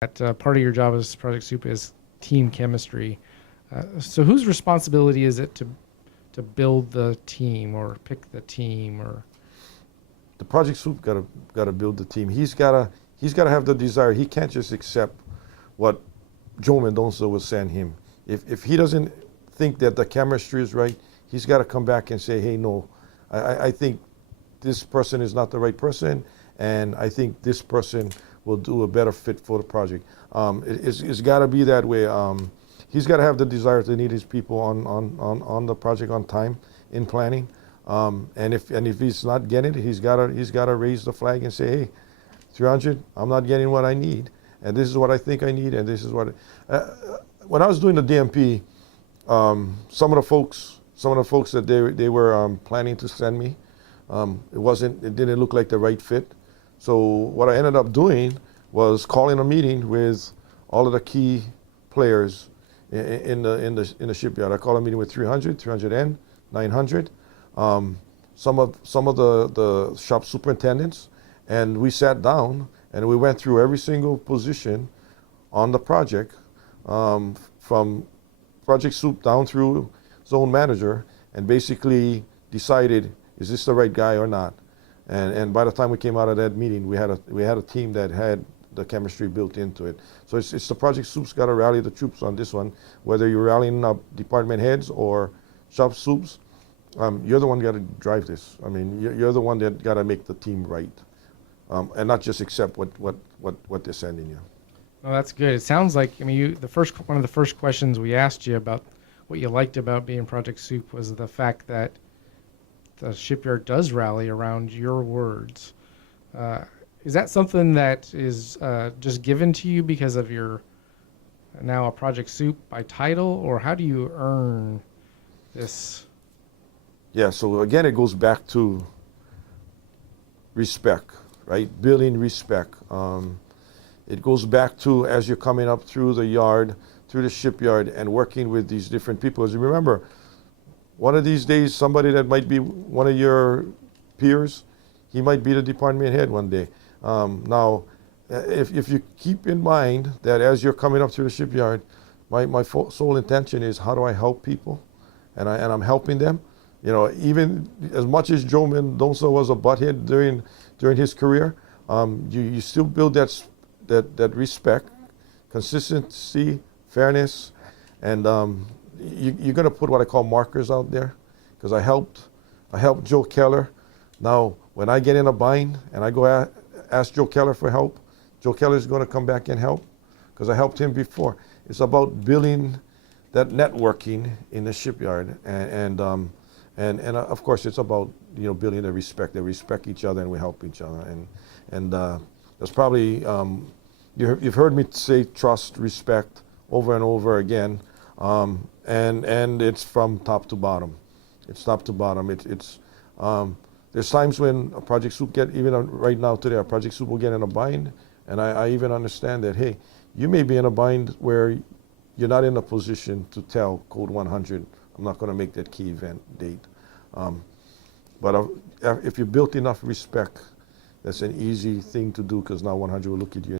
that part of your job as Project Soup is team chemistry. So whose responsibility is it to build the team or pick the team or? The Project Soup gotta build the team. He's gotta have the desire. He can't just accept what Joe Mendonsa will send him. If he doesn't think that the chemistry is right, he's got to come back and say, hey, no, I think this person is not the right person, and I think this person will do a better fit for the project. It's got to be that way. He's got to have the desire to need his people on the project on time in planning. And if he's not getting it, he's got to raise the flag and say, hey, 300, I'm not getting what I need, and this is what I think I need, and this is what. When I was doing the DMP, some of the folks that they were planning to send me, it didn't look like the right fit. So what I ended up doing was calling a meeting with all of the key players in the shipyard. I called a meeting with 300, 300N, 900, some of the shop superintendents, and we sat down and we went through every single position on the project, from Project Soup down through zone manager, and basically decided, is this the right guy or not? And by the time we came out of that meeting, we had a team that had the chemistry built into it. So it's the Project Soup's got to rally the troops on this one. Whether you're rallying up department heads or shop soups, you're the one got to drive this. I mean, you're the one that got to make the team right, and not just accept what they're sending you. Well, that's good. It sounds like, I mean, one of the first questions we asked you about what you liked about being Project Soup was the fact that the shipyard does rally around your words. Is that something that is just given to you because of your now a Project Soup by title, or how do you earn this? Yeah, so again, it goes back to respect, right? Building respect. It goes back to, as you're coming up through the yard, through the shipyard, and working with these different people. As you remember, one of these days, somebody that might be one of your peers, he might be the department head one day. Now, if you keep in mind that as you're coming up through the shipyard, my sole intention is, how do I help people? And I'm helping them. You know, even as much as Joe Mendonsa was a butthead during his career, you still build that respect, consistency, fairness, and you're going to put what I call markers out there, because I helped Joe Keller. Now, when I get in a bind and I go ask Joe Keller for help, Joe Keller is going to come back and help, because I helped him before. It's about building that networking in the shipyard, and of course it's about building the respect. They respect each other and we help each other, and that's probably you've heard me say trust, respect over and over again, and it's from top to bottom. It's top to bottom. There's times when a Project Soup right now today, a Project Soup will get in a bind, and I even understand that, hey, you may be in a bind where you're not in a position to tell Code 100, I'm not going to make that key event date. But if you built enough respect, that's an easy thing to do, because now 100 will look at you